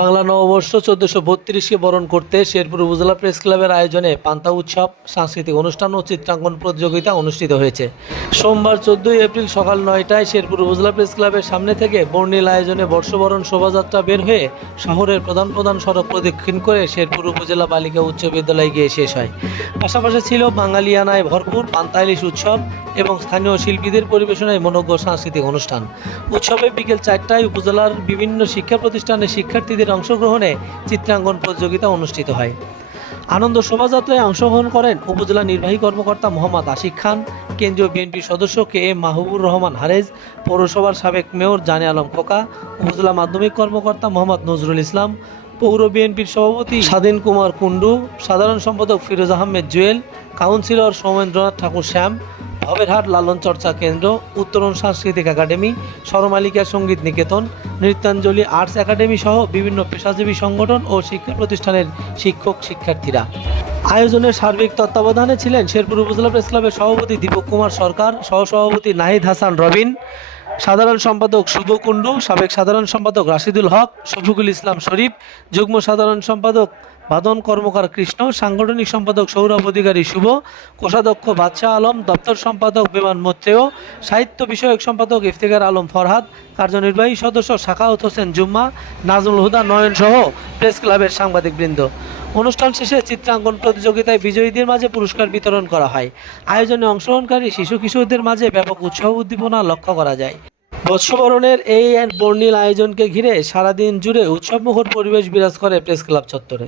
বাংলা নববর্ষ চোদ্দশো বত্রিশকে বরণ করতে শেরপুর উপজেলা প্রেস ক্লাবের আয়োজনে পান্তা উৎসব, সাংস্কৃতিক অনুষ্ঠান ও চিত্রাঙ্কন প্রতিযোগিতা অনুষ্ঠিত হয়েছে। সোমবার চোদ্দই এপ্রিল সকাল নয়টায় শেরপুর উপজেলা প্রেস ক্লাবের সামনে থেকে বর্ণিল আয়োজনে বর্ষবরণ শোভাযাত্রা বের হয়ে শহরের প্রধান প্রধান সড়ক প্রদক্ষিণ করে শেরপুর উপজেলা বালিকা উচ্চ বিদ্যালয়ে গিয়ে শেষ হয়। পাশাপাশি ছিল বাঙালিয়ানায় ভরপুর পান্তা ইলিশ উৎসব এবং স্থানীয় শিল্পীদের পরিবেশনায় মনোজ্ঞ সাংস্কৃতিক অনুষ্ঠান। উৎসবে বিকেল চারটায় উপজেলার বিভিন্ন শিক্ষা প্রতিষ্ঠানের শিক্ষার্থীদের অংশগ্রহণে চিত্রাঙ্গন প্রতিযোগিতা অনুষ্ঠিত হয়। আনন্দ শোভাযাত্রায় অংশগ্রহণ করেন উপজেলা নির্বাহী কর্মকর্তা মোহাম্মদ আশিক খান, কেন্দ্রীয় বিএনপির সদস্য কে এম মাহবুবুর রহমান হারেজ, পৌরসভার সাবেক মেয়র জানে আলম খোকা, উপজেলা মাধ্যমিক কর্মকর্তা মোহাম্মদ নজরুল ইসলাম, পৌর বিএনপির সভাপতি স্বাধীন কুমার কুণ্ডু, সাধারণ সম্পাদক ফিরোজ আহমেদ জুয়েল, কাউন্সিলর সৌমেন্দ্রনাথ ঠাকুর শ্যাম ভবেরহাট লালন চর্চা কেন্দ্র, উত্তরণ সাংস্কৃতিক একাডেমি সরমালিকা সংগীত নিকেতন, নৃত্যাঞ্জলি আর্টস একাডেমি সহ বিভিন্ন পেশাজীবী সংগঠন ও শিক্ষা প্রতিষ্ঠানের শিক্ষক শিক্ষার্থীরা। আয়োজনের সার্বিক তত্ত্বাবধানে ছিলেন শেরপুর উপজেলা প্রেস ক্লাবের সভাপতি দীপক কুমার সরকার, সহসভাপতি নাহিদ হাসান রবিন, সাধারণ সম্পাদক শুভ কুণ্ডু, সাবেক সাধারণ সম্পাদক রাশিদুল হক, শফিকুল ইসলাম শরীফ, যুগ্ম সাধারণ সম্পাদক বাদন কর্মকার কৃষ্ণ, সাংগঠনিক সম্পাদক সৌরভ অধিকারী শুভ, কোষাধ্যক্ষ বাদশাহ আলম, দপ্তর সম্পাদক বিমান মোত্রেয়, সাহিত্য বিষয়ক সম্পাদক ইফতেখার আলম ফরহাদ, কার্যনির্বাহী সদস্য শাখাউত হোসেন জুম্মা, নাজমুল হুদা নয়ন সহ প্রেস ক্লাবের সাংবাদিকবৃন্দ। অনুষ্ঠান শেষে চিত্রাঙ্কন প্রতিযোগিতায় বিজয়ীদের মাঝে পুরস্কার বিতরণ করা হয়। আয়োজনে অংশগ্রহণকারী শিশু কিশোরদের মাঝে ব্যাপক উৎসাহ উদ্দীপনা লক্ষ্য করা যায়। বৎসবরণের এই বর্ণিল আয়োজনকে ঘিরে সারাদিন জুড়ে উৎসবমুখর পরিবেশ বিরাজ করে প্রেস ক্লাব চত্বরে।